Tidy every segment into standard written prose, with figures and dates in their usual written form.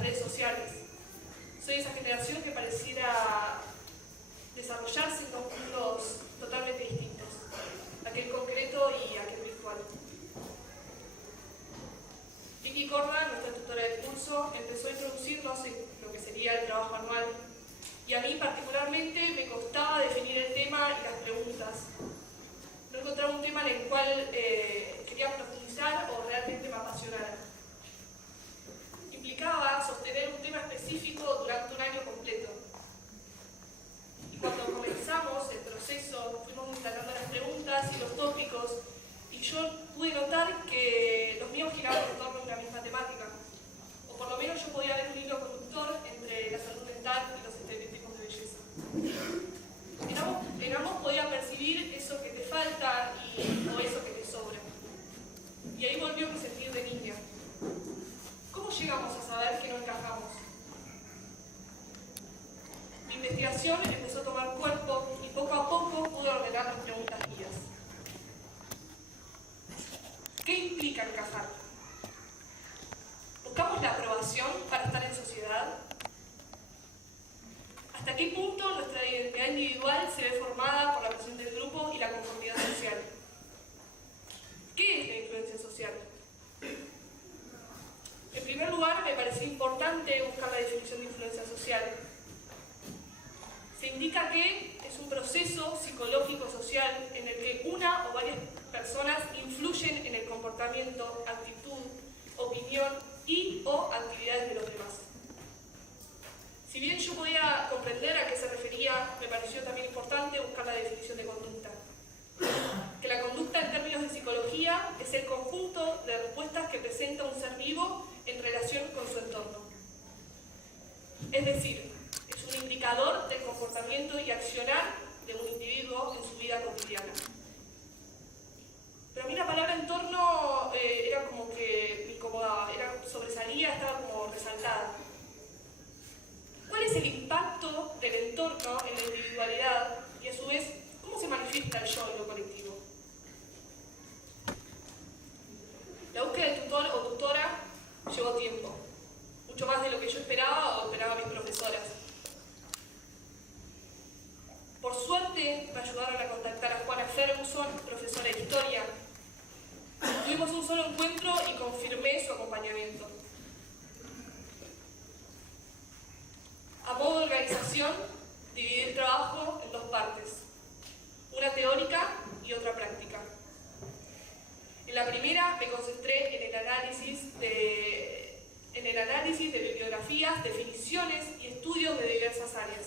las redes sociales. Soy esa generación que pareciera desarrollarse en dos mundos totalmente distintos, aquel concreto y aquel virtual. Vicky Corda, nuestra tutora del curso, empezó a introducirnos en lo que sería el trabajo anual, y a mí particularmente me costaba definir el tema y las preguntas. No encontraba un tema en el cual quería profundizar o realmente me apasionara. Implicaba sostener un tema específico durante un año completo. Y cuando comenzamos el proceso, fuimos instalando las preguntas y los tópicos, y yo pude notar que los míos giraban en torno a una misma temática. O por lo menos yo podía ver un hilo conductor entre la salud mental y los estereotipos de belleza. En ambos podía percibir eso que te falta o eso que te sobra. Y ahí volvió mi sentir de niña. ¿Cómo llegamos a saber que no encajamos? Mi investigación empezó a tomar cuerpo y poco a poco pude ordenar las preguntas guías. ¿Qué implica encajar? ¿Buscamos la aprobación para estar en sociedad? ¿Hasta qué punto nuestra identidad individual se ve formada por la presión del grupo y la conformidad social? ¿Qué es la influencia social? En primer lugar, me pareció importante buscar la definición de influencia social. Se indica que es un proceso psicológico-social en el que una o varias personas influyen en el comportamiento, actitud, opinión y o actividades de los demás. Si bien yo podía comprender a qué se refería, me pareció también importante buscar la definición de conducta. Que la conducta en términos de psicología es el conjunto de respuestas que presenta un ser vivo en relación con su entorno. Es decir, es un indicador del comportamiento y accionar de un individuo en su vida cotidiana. Pero a mí la palabra entorno era como que me incomodaba, sobresalía, estaba como resaltada. ¿Cuál es el impacto del entorno en la individualidad y a su vez cómo se manifiesta el yo en lo colectivo? La búsqueda de tutor o tutora llevó tiempo, mucho más de lo que yo esperaba o esperaban mis profesoras. Por suerte me ayudaron a contactar a Juana Ferguson, profesora de historia. Tuvimos un solo encuentro y confirmé su acompañamiento. A modo de organización, dividí el trabajo en dos partes, una teórica y otra práctica. En la primera me concentré en el análisis de bibliografías, definiciones y estudios de diversas áreas.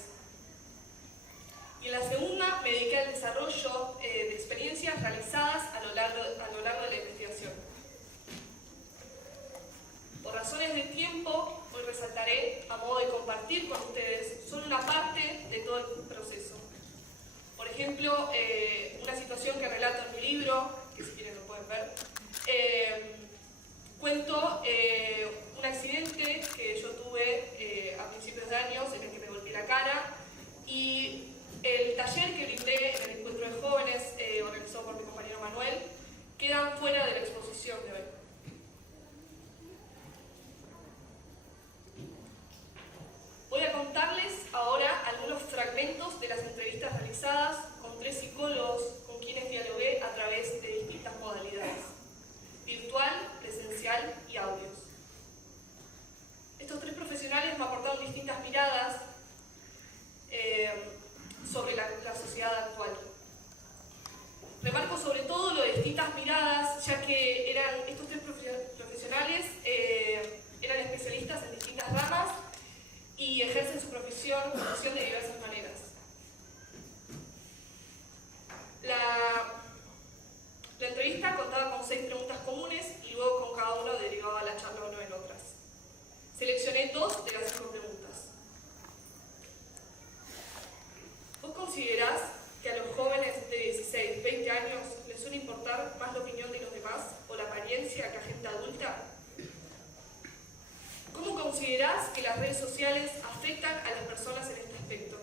Y en la segunda me dediqué al desarrollo de experiencias realizadas a lo largo de la investigación. Por razones de tiempo, hoy resaltaré, a modo de compartir con ustedes, solo una parte de todo el proceso. Por ejemplo, una situación que relato en mi libro, que si quieren lo pueden ver, cuento un accidente que yo tuve a principios de años en el que me golpeé la cara, y el taller que brindé en el encuentro de jóvenes, organizado por mi compañero Manuel, quedan fuera de la exposición de hoy. Voy a contarles ahora algunos fragmentos de las entrevistas realizadas con 3 psicólogos con quienes dialogué a través de distintas modalidades: virtual, presencial y audios. Estos 3 profesionales me aportaron distintas miradas sobre la sociedad actual. Remarco sobre todo lo de distintas miradas, ya que estos 3 profesionales eran especialistas en distintas ramas y ejercen su profesión de diversas maneras. La entrevista contaba con 6 preguntas comunes y luego con cada uno derivaba la charla o no en otras. Seleccioné 2 de las 5 preguntas. ¿Vos considerás que a los jóvenes de 16, 20 años les suele importar más la opinión de los demás o la apariencia que a gente adulta? ¿Cómo considerás que las redes sociales afectan a las personas en este aspecto?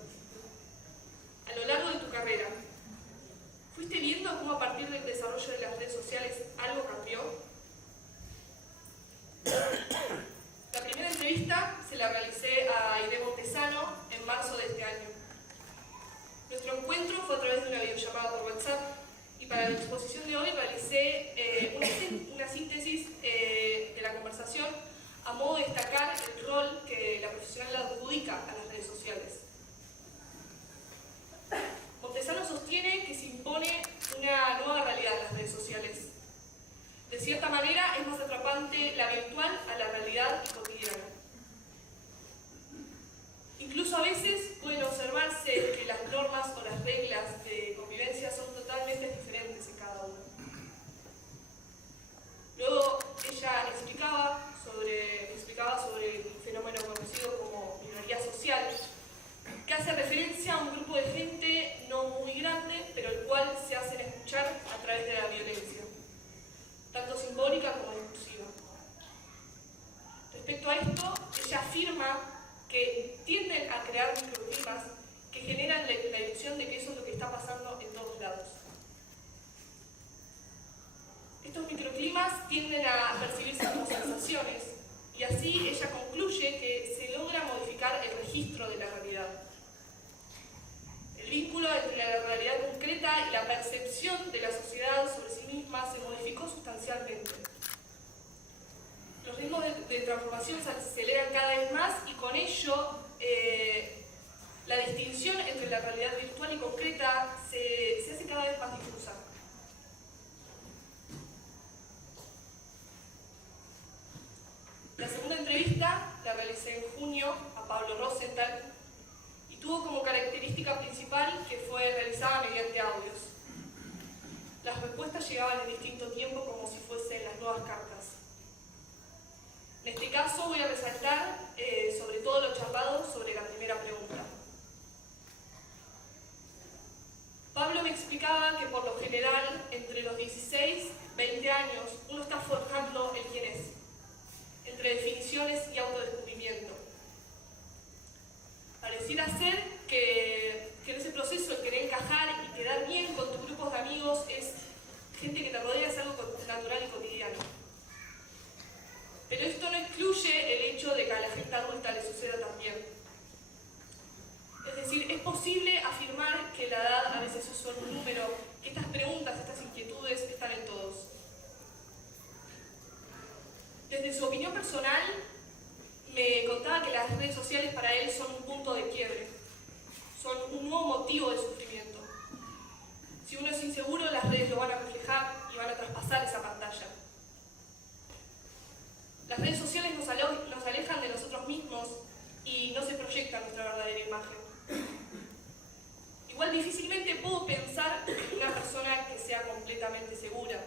A lo largo de tu carrera, ¿fuiste viendo cómo a partir del desarrollo de las redes sociales algo cambió? La primera entrevista entrevista se la realicé a Aide Montesano en marzo de este año. Nuestro encuentro fue a través de una videollamada por WhatsApp y para la exposición de hoy realicé una síntesis de la conversación a modo de destacar el rol que la profesional adjudica a las redes sociales. Montesano sostiene que se impone una nueva realidad en las redes sociales. De cierta manera, es más atrapante la virtual a la realidad cotidiana. Incluso a veces pueden observarse que las normas o las reglas de convivencia son totalmente diferentes en cada uno. Luego, ella explicaba sobre el fenómeno conocido como minoría social, que hace referencia a un grupo de gente no muy grande, pero el cual se hacen escuchar a través de la violencia, tanto simbólica como discursiva. Respecto a esto, ella afirma que tienden a crear microclimas que generan la ilusión de que eso es lo que está pasando en todos lados. Estos microclimas tienden a percibirse como sensaciones, y así ella concluye que se logra modificar el registro de la realidad. El vínculo entre la realidad concreta y la percepción de la sociedad sobre sí misma se modificó sustancialmente. Los ritmos de transformación se aceleran cada vez más y con ello la distinción entre la realidad virtual y concreta se hace cada vez más difusa. La segunda entrevista la realicé en junio a Pablo Rosenthal y tuvo como característica principal que fue realizada mediante audios. Las respuestas llegaban en distinto tiempo como si fuesen las nuevas cartas. En este caso voy a resaltar sobre todo lo charlado sobre la primera pregunta. Pablo me explicaba que por lo general entre los 16 y 20 años uno está forjando el quién es, entre definiciones y autodescubrimiento. Pareciera ser que en ese proceso el querer encajar y quedar bien con tus grupos de amigos es gente que te rodea, es algo natural y cotidiano. Pero esto no excluye el hecho de que a la gente adulta le suceda también. Es decir, es posible afirmar que la edad a veces es solo un número, que estas preguntas, estas inquietudes están en todos. Desde su opinión personal, me contaba que las redes sociales para él son un punto de quiebre, son un nuevo motivo de sufrimiento. Si uno es inseguro, las redes lo van a reflejar y van a traspasar esa pantalla. Las redes sociales nos alejan de nosotros mismos y no se proyecta nuestra verdadera imagen. Igual difícilmente puedo pensar en una persona que sea completamente segura.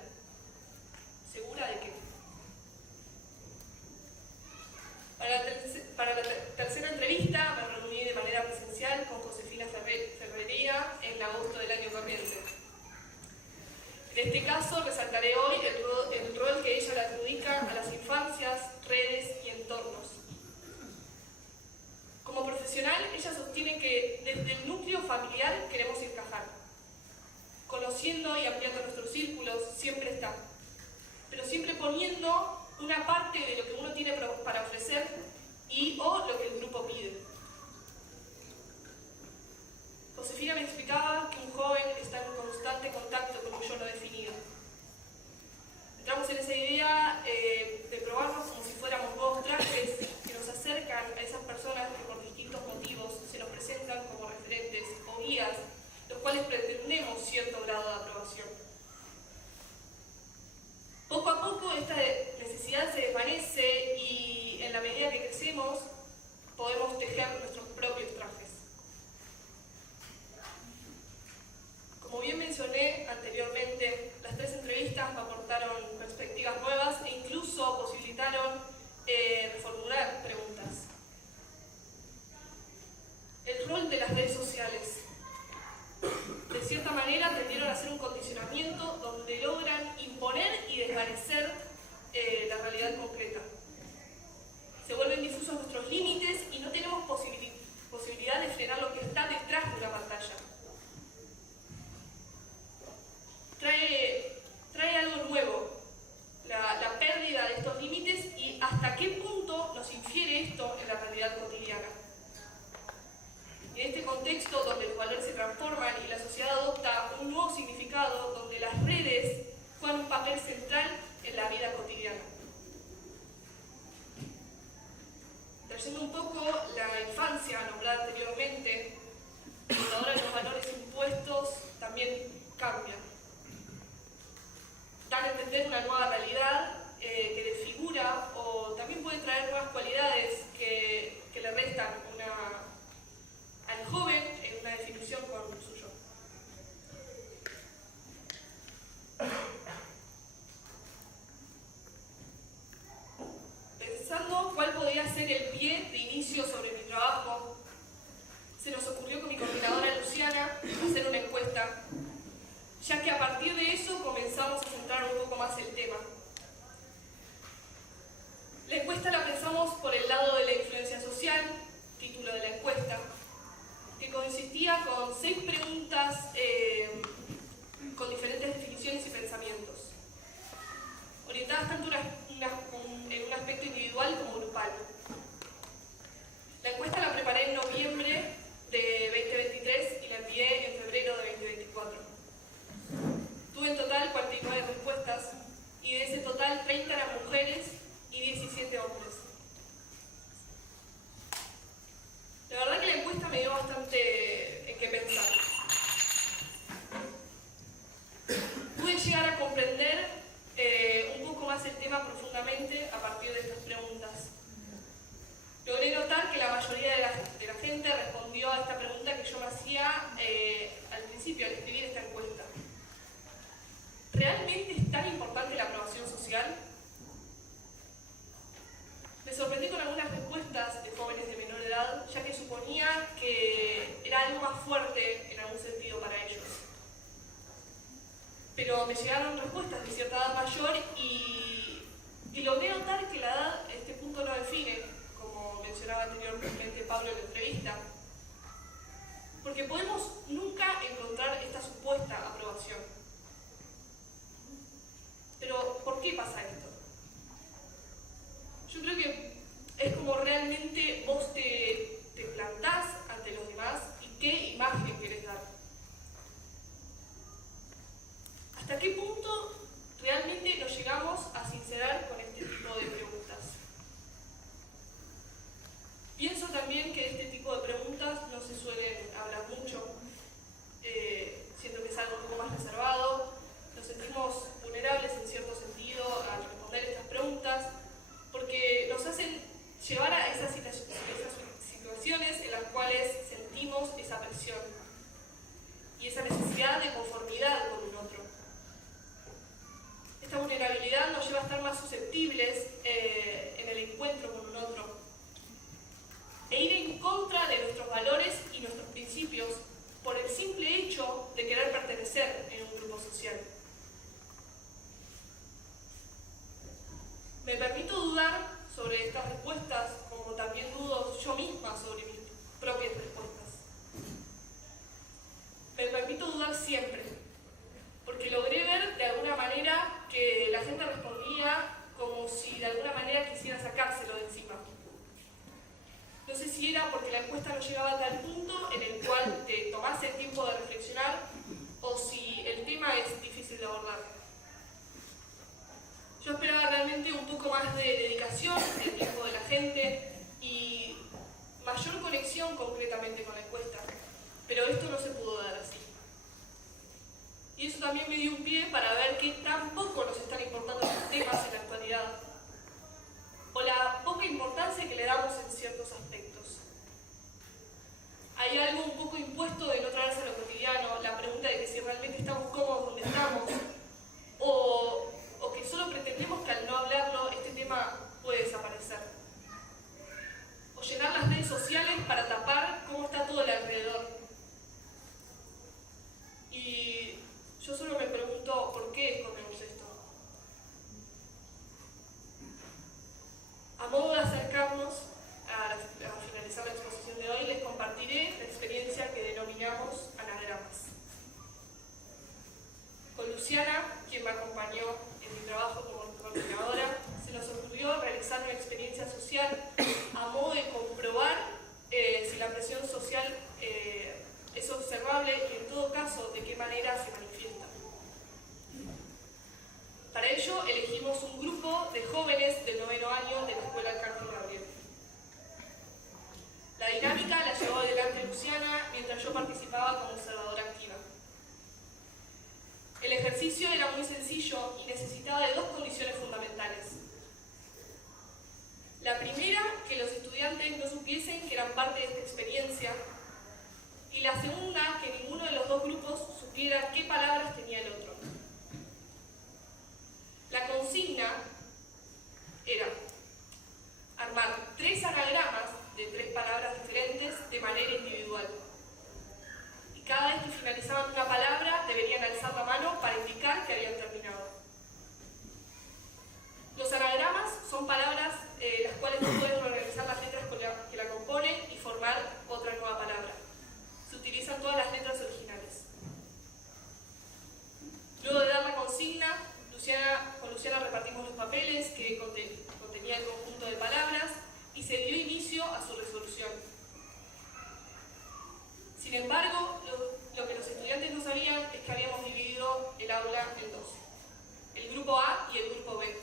¿Segura de qué? Para la tercera entrevista me reuní de manera presencial con Josefina Ferrería en agosto del año corriente. En este caso resaltaré hoy el rol que ella le adjudica a las infancias, redes y entornos. Como profesional, ella sostiene que desde el núcleo familiar queremos encajar. Conociendo y ampliando nuestros círculos siempre está, pero siempre poniendo una parte de lo que uno tiene para ofrecer o lo que el grupo pide. Josefina me explicaba que un joven está en constante contacto con un yo no definido. Entramos en esa idea de probarnos como si fuéramos nuevos trajes que nos acercan a esas personas que por distintos motivos se nos presentan como referentes o guías, los cuales pretendemos cierto grado de aprobación. Poco a poco esta necesidad se desvanece y en la medida que crecemos podemos tejer nuestros propios trajes. Como bien mencioné anteriormente, las tres entrevistas me aportaron perspectivas nuevas e incluso posibilitaron reformular preguntas. El rol de las redes sociales. De cierta manera tendieron a ser un condicionamiento donde logran imponer y desvanecer la realidad concreta. Se vuelven difusos nuestros límites y no tenemos posibilidad de frenar lo que está detrás de una pantalla. Trae algo nuevo, la pérdida de estos límites y hasta qué punto nos infiere esto en la realidad cotidiana. En este contexto donde los valores se transforman y la sociedad adopta un nuevo significado, donde las redes juegan un papel central en la vida cotidiana. Trayendo un poco la infancia nombrada anteriormente, ahora los valores impuestos también cambian. Dan a entender una nueva realidad que desfigura o también puede traer nuevas cualidades que le restan al joven en una definición con su yo. Pensando cuál podría ser el pie de inicio sobre mi trabajo, se nos ocurrió con mi coordinadora Luciana hacer una encuesta, ya que a partir de eso comenzamos a centrar un poco más el tema. La encuesta la pensamos por el lado de la influencia social, título de la encuesta, que consistía con 6 preguntas con diferentes definiciones y pensamientos, orientadas tanto en un aspecto individual como grupal. La encuesta la preparé en noviembre de 2023 y la envié en febrero de 2024. Tuve en total 49 respuestas y de ese total 30 eran mujeres y 17 hombres. La verdad que la encuesta me dio bastante en qué pensar. Pude llegar a comprender un poco más el tema profundamente a partir de estas preguntas. Logré notar que la mayoría de la gente respondió a esta pregunta que yo me hacía al principio, al escribir esta encuesta. ¿Realmente es tan importante la aprobación social? Me sorprendí con algunas respuestas de jóvenes de menor edad, ya que suponía que era algo más fuerte en algún sentido para ellos. Pero me llegaron respuestas de cierta edad mayor y logré notar que la edad este punto no define, como mencionaba anteriormente Pablo en la entrevista, porque podemos nunca encontrar esta supuesta aprobación. Pero, ¿por qué pasa esto? Yo creo que es como realmente vos te plantás ante los demás y qué imagen querés dar. ¿Hasta qué punto realmente nos llegamos a sincerar con este tipo de preguntas? Pienso también que de este tipo de preguntas no se suelen hablar mucho. Siento que es algo un poco más reservado. Nos sentimos vulnerables en cierto sentido al responder estas preguntas porque nos hacen llevar a esas situaciones en las cuales sentimos esa presión y esa necesidad de conformidad con un otro. Esta vulnerabilidad nos lleva a estar más susceptibles en el encuentro con un otro e ir en contra de nuestros valores y nuestros principios por el simple hecho de querer pertenecer en un grupo social. Me permito dudar sobre estas respuestas, como también dudo yo misma sobre mis propias respuestas. Me permito dudar siempre, porque logré ver de alguna manera que la gente respondía como si de alguna manera quisiera sacárselo de encima. No sé si era porque la encuesta no llegaba a tal punto en el cual te tomase el tiempo de reflexionar o si el tema es difícil de abordar. Yo esperaba realmente un poco más de dedicación del tiempo de la gente y mayor conexión concretamente con la encuesta, pero esto no se pudo dar así. Y eso también me dio un pie para ver que tampoco nos están importando estos temas en la actualidad, o la poca importancia que le damos en ciertos aspectos. Hay algo un poco impuesto de no traerse a lo cotidiano, la pregunta de que si realmente estamos cómodos donde estamos, o que solo pretendemos que al no hablarlo este tema puede desaparecer. O llenar las redes sociales para tapar cómo está todo el alrededor. Y yo solo me pregunto por qué escondemos esto. A modo de acercarnos a finalizar la exposición de hoy, les compartiré la experiencia que denominamos anagramas. Con Luciana, quien me acompañó en mi trabajo como coordinadora, se nos ocurrió realizar una experiencia social a modo yo participaba como observadora activa. El ejercicio era muy sencillo y necesitaba de dos condiciones fundamentales. La primera, que los estudiantes no supiesen que eran parte de esta experiencia, y la segunda, que ninguno de los dos grupos supiera qué palabras tenía el otro. La consigna era armar 3 anagramas de 3 palabras diferentes de manera individual. Y cada vez que finalizaban una palabra, deberían alzar la mano para indicar que habían terminado. Los anagramas son palabras las cuales no pueden organizar las letras que la componen y formar otra nueva palabra. Se utilizan todas las letras originales. Luego de dar la consigna, con Luciana repartimos los papeles que contenía el conjunto de palabras y se dio inicio a su resolución. Sin embargo, lo que los estudiantes no sabían es que habíamos dividido el aula en dos: el grupo A y el grupo B.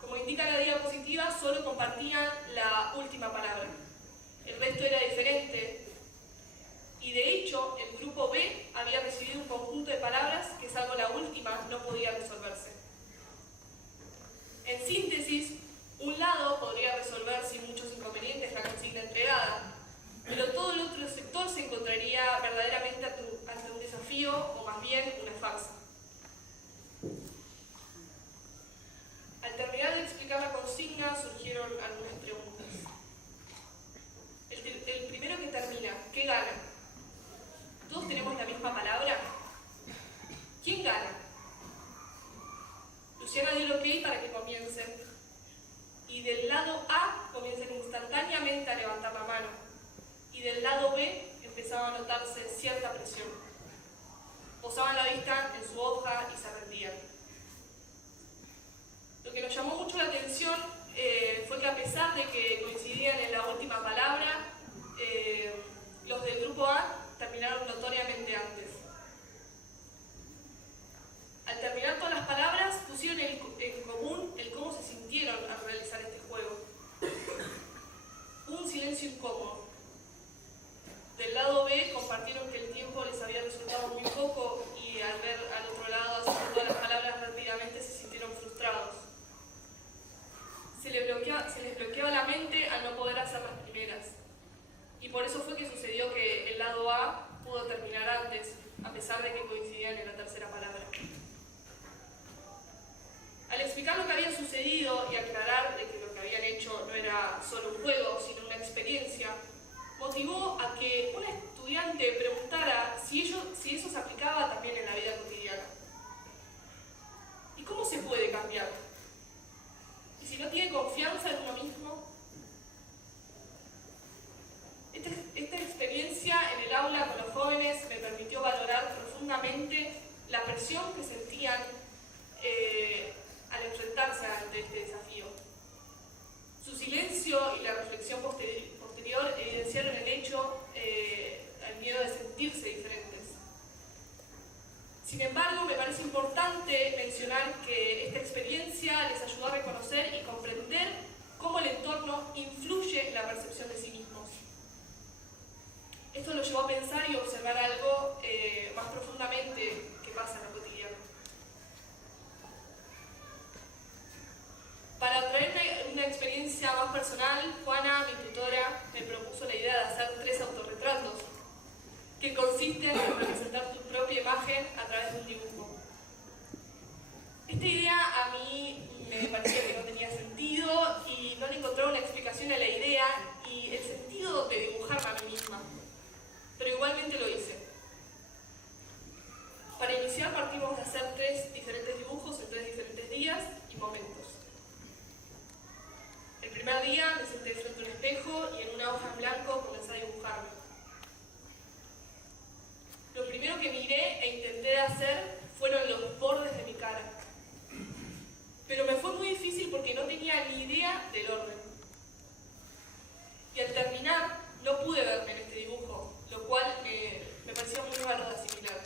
Como indica la diapositiva, solo compartían la última palabra. El resto era diferente. Y de hecho, el grupo B había recibido un conjunto de palabras que, salvo la última, no podía resolverse. En síntesis, un lado podría resolver sin muchos inconvenientes la consigna entregada, pero todo el otro sector se encontraría verdaderamente ante un desafío, o más bien una farsa. Al terminar de explicar la consigna, surgieron algunas preguntas. El primero que termina: ¿qué gana? ¿Todos tenemos la misma palabra? ¿Quién gana? Luciana dio el ok para que comiencen. Y del lado A comienzan instantáneamente a levantar la mano. Y del lado B empezaba a notarse cierta presión. Posaban la vista en su hoja y se rendían. Lo que nos llamó mucho la atención fue que, a pesar de que coincidían en la última palabra, los del grupo A terminaron notoriamente antes. Al terminar todas las palabras, pusieron en común el cómo se sintieron al realizar este juego. Hubo un silencio incómodo. Del lado B compartieron que el tiempo les había resultado muy poco y, al ver al otro lado hacer todas las palabras rápidamente, se sintieron frustrados. Se les bloqueaba la mente al no poder hacer las primeras. Y por eso fue que sucedió que el lado A pudo terminar antes, a pesar de que coincidían en la tercera palabra. Al explicar lo que había sucedido y aclarar de que lo que habían hecho no era solo un juego, sino una experiencia, motivó a que un estudiante preguntara si eso se aplicaba también en la vida cotidiana. ¿Y cómo se puede cambiar? ¿Y si no tiene confianza en uno mismo? Esta experiencia en el aula con los jóvenes me permitió valorar profundamente la presión que sentían al enfrentarse ante este desafío. Su silencio y la reflexión posterior evidenciaron el miedo de sentirse diferentes. Sin embargo, me parece importante mencionar que esta experiencia les ayudó a reconocer y comprender cómo el entorno influye en la percepción de sí mismos. Esto los llevó a pensar y observar algo más profundamente que pasa en lo cotidiano. Para traerme una experiencia más personal, Juana, mi tutora, me propuso la idea de hacer 3 autorretratos, que consisten en representar tu propia imagen a través de un dibujo. Esta idea a mí me parecía que no tenía sentido y no le encontraba una explicación a la idea y el sentido de dibujarla a mí misma. Pero igualmente lo hice. Para iniciar partimos de hacer 3 diferentes dibujos en 3 diferentes días y momentos. El primer día me senté frente a un espejo y en una hoja en blanco comencé a dibujarme. Lo primero que miré e intenté hacer fueron los bordes de mi cara. Pero me fue muy difícil porque no tenía ni idea del orden. Y al terminar no pude verme en este dibujo, lo cual me pareció muy raro de asimilar.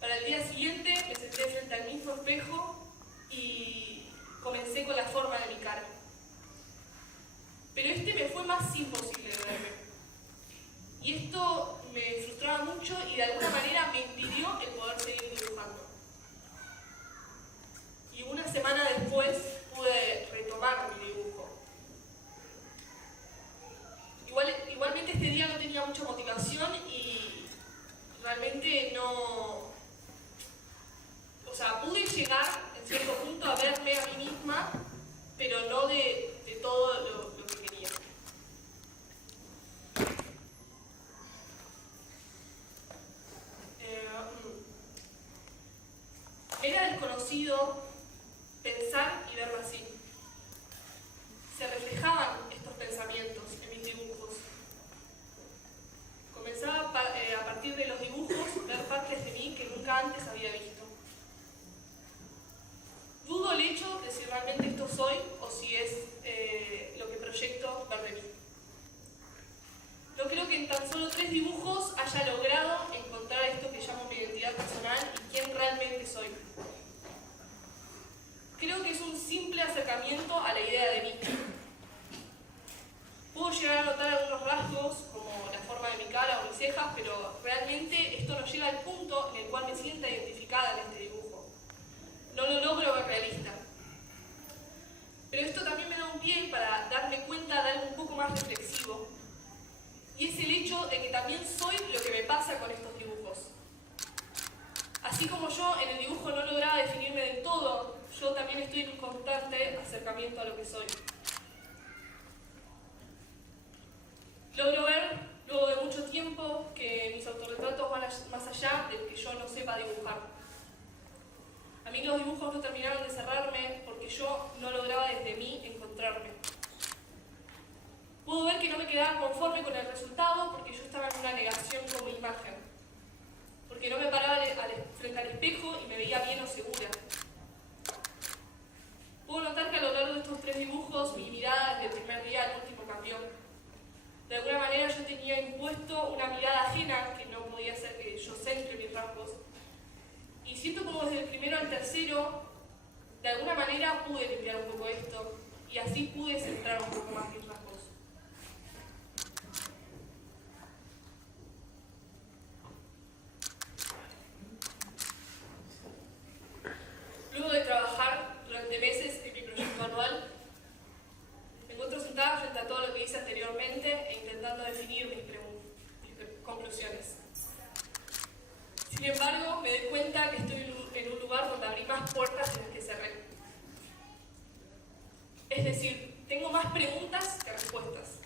Para el día siguiente me senté frente al mismo espejo y comencé con la forma de mi cara. Pero me fue más imposible de verme. para darme cuenta de algo un poco más reflexivo. Y es el hecho de que también soy lo que me pasa con estos dibujos. Así como yo en el dibujo no lograba definirme del todo, yo también estoy en un constante acercamiento a lo que soy. Logro ver, luego de mucho tiempo, que mis autorretratos van más allá del que yo no sepa dibujar. A mí los dibujos no terminaron de cerrarme porque yo no lograba desde mí encontrarme. Puedo ver que no me quedaba conforme con el resultado porque yo estaba en una negación con mi imagen. Porque no me paraba frente al espejo y me veía bien o segura. Puedo notar que a lo largo de estos 3 dibujos mi mirada desde el primer día al último cambió. De alguna manera yo tenía impuesto una mirada ajena que no podía hacer que yo centre mis rasgos. Y siento como desde el primero al tercero, de alguna manera pude limpiar un poco esto y así pude centrar un poco más mis rasgos. Luego de trabajar durante meses en mi proyecto anual, me encuentro sentada frente a todo lo que hice anteriormente e intentando definir mis conclusiones. Sin embargo, me doy cuenta que estoy en un lugar donde abrí más puertas de las que cerré. Es decir, tengo más preguntas que respuestas.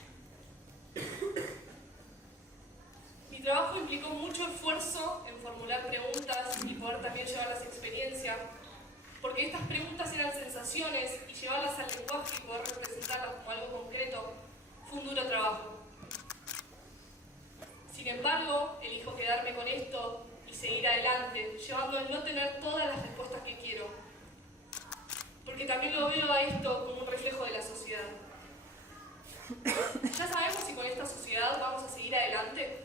Mi trabajo implicó mucho esfuerzo en formular preguntas y poder también llevarlas a experiencia, porque estas preguntas eran sensaciones y llevarlas al lenguaje y poder representarlas como algo concreto fue un duro trabajo. Sin embargo, elijo quedarme con esto y seguir adelante, llevando a no tener todas las respuestas que quiero, porque también lo veo a esto como un reflejo de la sociedad. ¿Ya sabemos si con esta sociedad vamos a seguir adelante?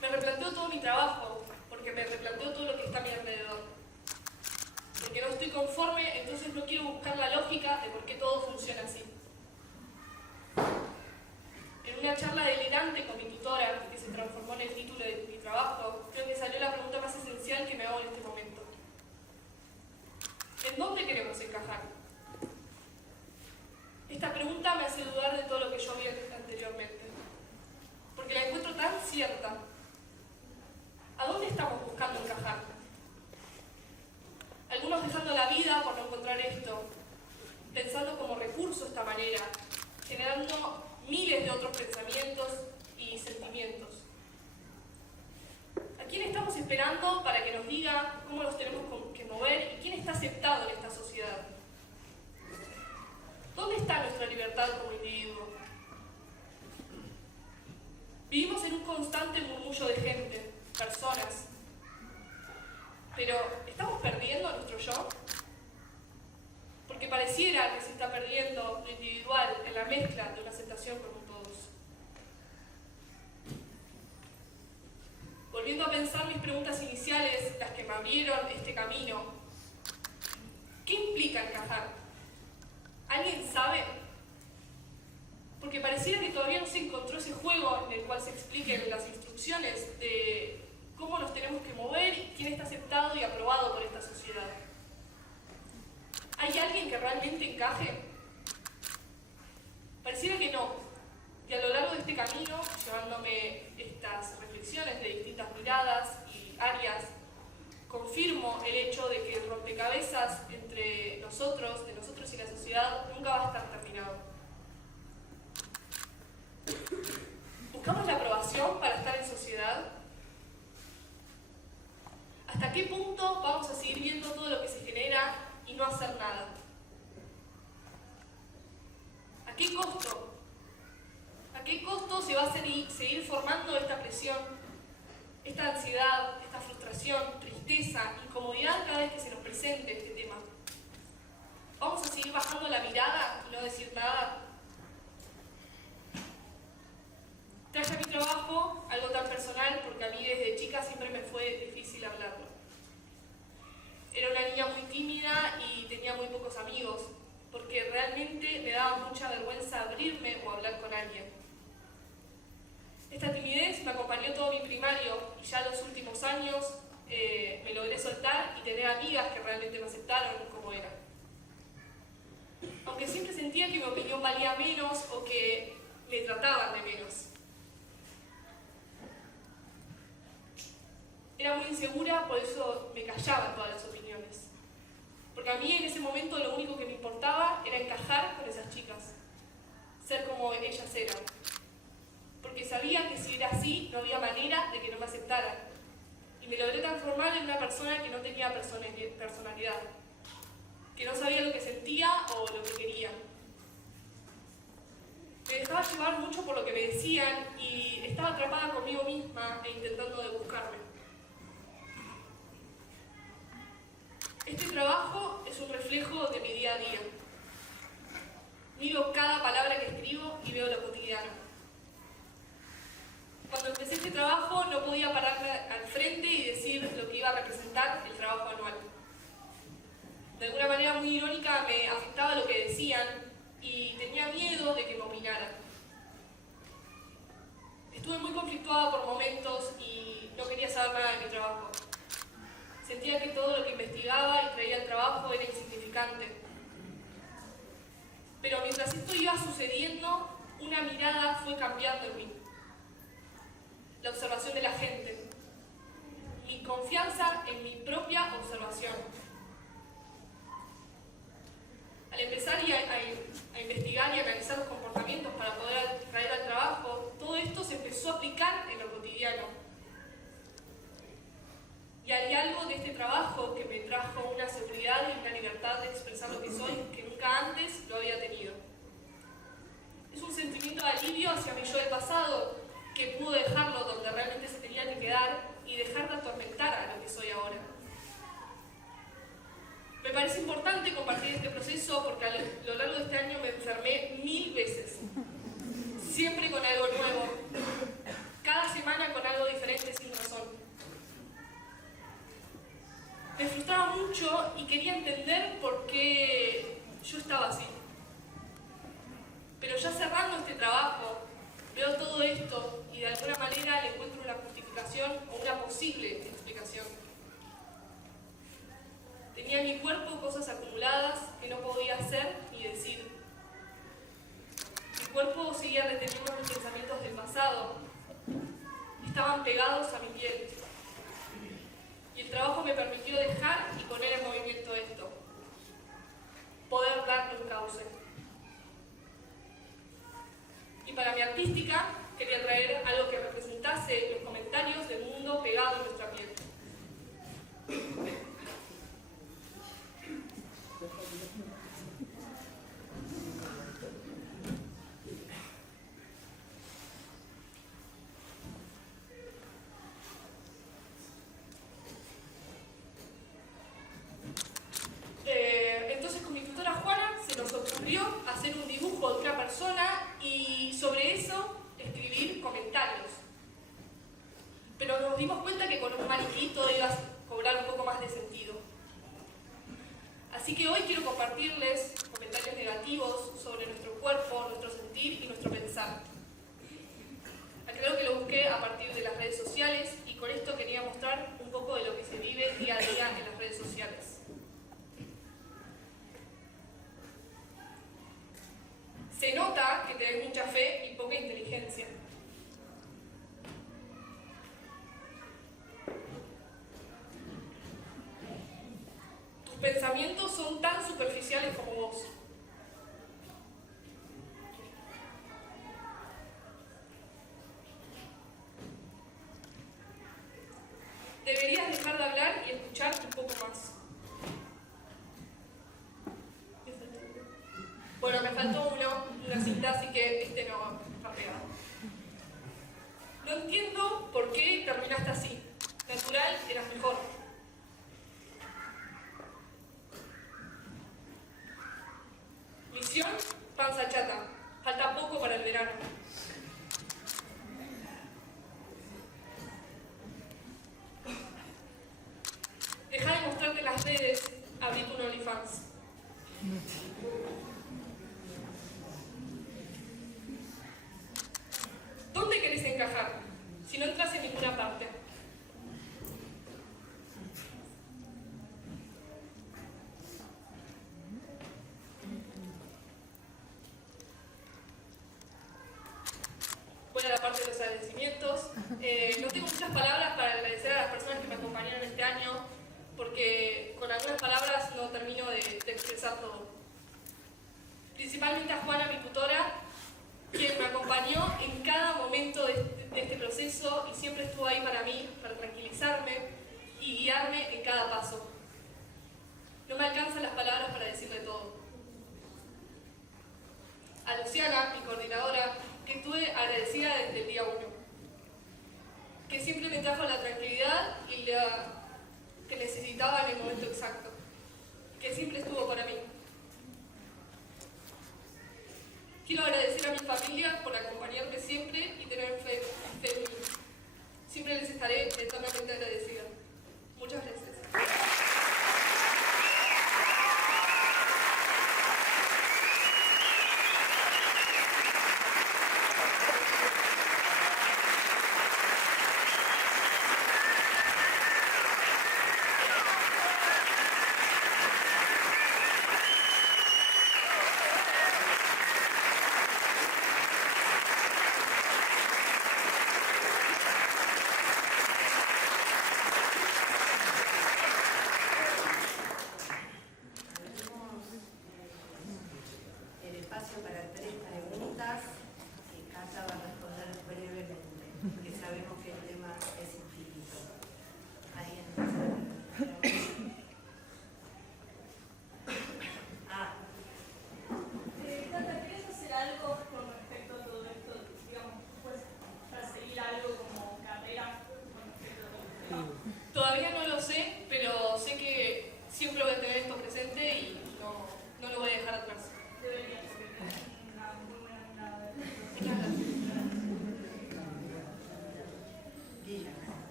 Me replanteo todo mi trabajo, porque me replanteo todo lo que está a mi alrededor. Porque no estoy conforme, entonces no quiero buscar la lógica de por qué todo funciona así. En una charla delirante con mi tutora, que se transformó en el título de mi trabajo, creo que salió la pregunta más esencial que me hago en este momento. ¿En dónde queremos encajar? Esta pregunta me hace dudar de todo lo que yo vi anteriormente, porque la encuentro tan cierta. ¿A dónde estamos buscando encajar? Algunos dejando la vida por no encontrar esto, pensando como recurso esta manera, generando miles de otros pensamientos y sentimientos. ¿A quién estamos esperando para que nos diga cómo nos tenemos que mover y quién está aceptado en esta sociedad? ¿Dónde está nuestra libertad como individuo? Vivimos en un constante murmullo de gente, personas. Pero, ¿estamos perdiendo nuestro yo? Porque pareciera que se está perdiendo lo individual en la mezcla de una aceptación con un todos. Volviendo a pensar mis preguntas iniciales, las que me abrieron este camino, ¿qué implica encajar? ¿Alguien sabe? Porque pareciera que todavía no se encontró ese juego en el cual se expliquen las instrucciones de cómo nos tenemos que mover y quién está aceptado y aprobado por esta sociedad. ¿Hay alguien que realmente encaje? Pareciera que no. Y a lo largo de este camino, llevándome estas reflexiones de distintas miradas y áreas, confirmo el hecho de que el rompecabezas entre nosotros, de nosotros y la sociedad, nunca va a estar terminado. ¿Buscamos la aprobación para estar en sociedad? ¿Hasta qué punto vamos a seguir viendo todo lo que se genera y no hacer nada? ¿A qué costo? ¿A qué costo se va a seguir formando esta presión, esta ansiedad, esta frustración, tristeza, incomodidad cada vez que se nos presente este tema? ¿Vamos a seguir bajando la mirada y no decir nada? Traje a mi trabajo algo tan personal porque a mí desde chica siempre me fue difícil hablarlo. Era una niña muy tímida y tenía muy pocos amigos, porque realmente me daba mucha vergüenza abrirme o hablar con alguien. Esta timidez me acompañó todo mi primario y ya los últimos años me logré soltar y tener amigas que realmente me aceptaron como era. Aunque sentía que mi opinión valía menos o que me trataban de menos. Era muy insegura, por eso me callaba todas las opiniones. Porque a mí en ese momento lo único que me importaba era encajar con esas chicas, ser como ellas eran. Porque sabía que si era así, no había manera de que no me aceptaran. Y me logré transformar en una persona que no tenía personalidad, que no sabía lo que sentía o lo que quería. Me dejaba llevar mucho por lo que me decían y estaba atrapada conmigo misma e intentando de buscarme. Este trabajo es un reflejo de mi día a día. Miro cada palabra que escribo y veo lo cotidiano. Cuando empecé este trabajo no podía pararme al frente y decir lo que iba a representar el trabajo anual. De alguna manera muy irónica me afectaba lo que decían y tenía miedo de que me opinaran. Estuve muy conflictuada por momentos y no quería saber nada de mi trabajo. Sentía que todo lo que investigaba y traía al trabajo era insignificante. Pero mientras esto iba sucediendo, una mirada fue cambiando en mí. La observación de la gente. Mi confianza en mi propia observación. Al empezar a investigar y analizar los comportamientos para poder traer al trabajo, todo esto se empezó a aplicar en lo cotidiano. Y hay algo de este trabajo que me trajo una seguridad y una libertad de expresar lo que soy que nunca antes lo había tenido. Es un sentimiento de alivio hacia mi yo del pasado, que pudo dejarlo donde realmente se tenía que quedar y dejar de atormentar a lo que soy ahora. Me parece importante compartir este proceso porque a lo largo de este año me enfermé 1000 veces. Siempre con algo nuevo. Cada semana con algo diferente sin razón. Me frustraba mucho y quería entender por qué yo estaba así. Pero ya cerrando este trabajo, veo todo esto y de alguna manera le encuentro una justificación o una posible explicación. Tenía en mi cuerpo cosas acumuladas que no podía hacer ni decir. Mi cuerpo seguía reteniendo mis pensamientos del pasado. Estaban pegados a mi piel. Y el trabajo me permitió dejar y poner en movimiento esto. Poder darle un cauce. Y para mi artística, quería traer algo que representase los comentarios del mundo pegado en nuestra piel. Entonces con mi tutora Juana se nos ocurrió hacer un dibujo de una persona y sobre eso escribir comentarios. Pero nos dimos cuenta que con un maniquí todo iba a cobrar un poco más de sentido. Así que hoy quiero compartirles comentarios negativos sobre nuestro cuerpo, nuestro sentir y nuestro pensar. Aclaro que lo busqué a partir de las redes sociales y con esto quería mostrar un poco de lo que se vive día a día en las redes sociales. Se nota que tenés mucha fe y poca inteligencia. Tus pensamientos son tan superficiales como vos. Deberías dejar de hablar y escuchar un poco más. Bueno, me faltó una cita, así que este no está pegado. No entiendo por qué terminaste así. Natural, eras mejor. Misión, panza chata. Falta poco para el verano. Deja de mostrarte en las redes, abrí un OnlyFans. ¿Dónde querés encajar si no entras en ninguna parte? parte de los agradecimientos. No tengo muchas palabras para agradecer a las personas que me acompañaron este año, porque con algunas palabras no termino de expresar todo. Principalmente a Juana, mi tutora, quien me acompañó en cada momento de este proceso y siempre estuvo ahí para mí, para tranquilizarme y guiarme en cada paso. No me alcanzan las palabras para decirle todo. A Luciana, mi coordinadora, que estuve agradecida desde el día 1, que siempre me trajo la tranquilidad y la que necesitaba en el momento exacto, que siempre estuvo para mí. Quiero agradecer a mi familia por acompañarme siempre y tener fe en mí. Siempre les estaré eternamente agradecida. Muchas gracias. Para 3 preguntas que Cata va a responder brevemente, porque sabemos que el tema es infinito. ¿Alguien Cata, ¿querés hacer algo con respecto a todo esto? Digamos, pues, perseguir algo como carrera con respecto a todo esto. Todavía no lo sé, pero sé que siempre voy a tener esto presente y no lo voy a dejar atrás. Debería, porque es una muy buena mirada. Muchas gracias.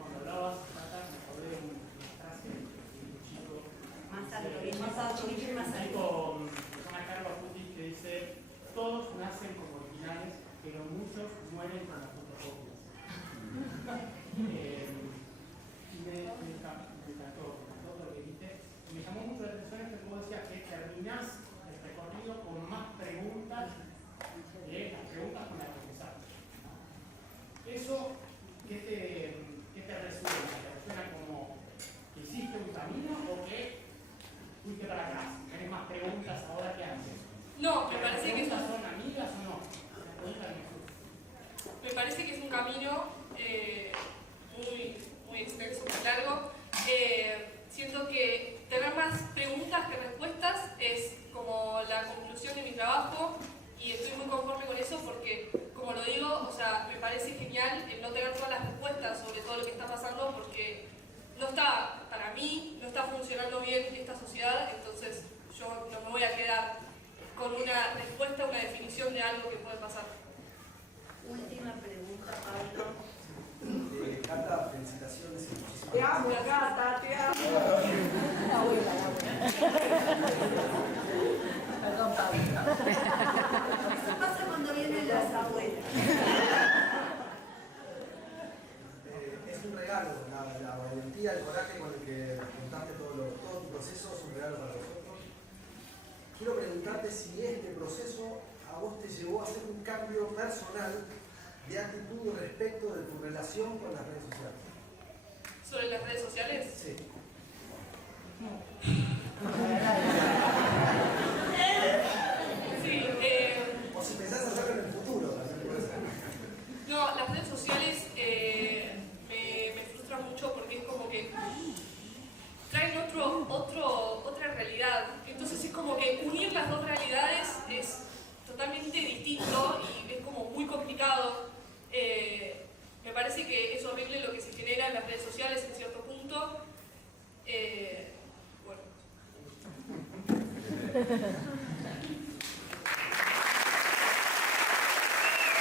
Cuando hablabas, Cata, me acordé de una frase de un chico. Más alto, Una Carlos Putin que dice: todos nacen como originales, pero muchos mueren con las fotocopias. Me encantó todo lo que dijiste. Me llamó mucho la atención que vos decías que terminás el recorrido con más preguntas que las preguntas con las que empezaste. ¿Eso qué te resuena? ¿Te resuena como que hiciste un camino o que fuiste para atrás? ¿Tenés más preguntas ahora que antes? No, me parece que ¿Son amigas o no? Me parece que es un camino muy extenso, muy largo. Siento que tener más preguntas que respuestas es como la conclusión de mi trabajo y estoy muy conforme con eso porque, como lo digo, o sea, me parece genial el no tener todas las respuestas sobre todo lo que está pasando porque no está, para mí, no está funcionando bien esta sociedad, entonces yo no me voy a quedar con una respuesta, una definición de algo que puede pasar. Última pregunta, Pablo. Cata, felicitaciones y muchísimas Te amo, Cata, te amo. La abuela. Perdón, Pablo. Eso pasa cuando vienen las abuelas. Es un regalo, la valentía, el coraje con el que contaste todo tu proceso es un regalo para nosotros. Quiero preguntarte si este proceso a vos te llevó a hacer un cambio personal de actitud respecto de tu relación con las redes sociales. ¿Sobre las redes sociales? Sí. Sí, O si pensás hacerlo en el futuro, también puede ser. no, las redes sociales me frustran mucho porque es como que traen otra realidad. Entonces es como que unir las dos realidades es totalmente distinto y es como muy complicado. Me parece que es horrible lo que se genera en las redes sociales en cierto punto. Bueno.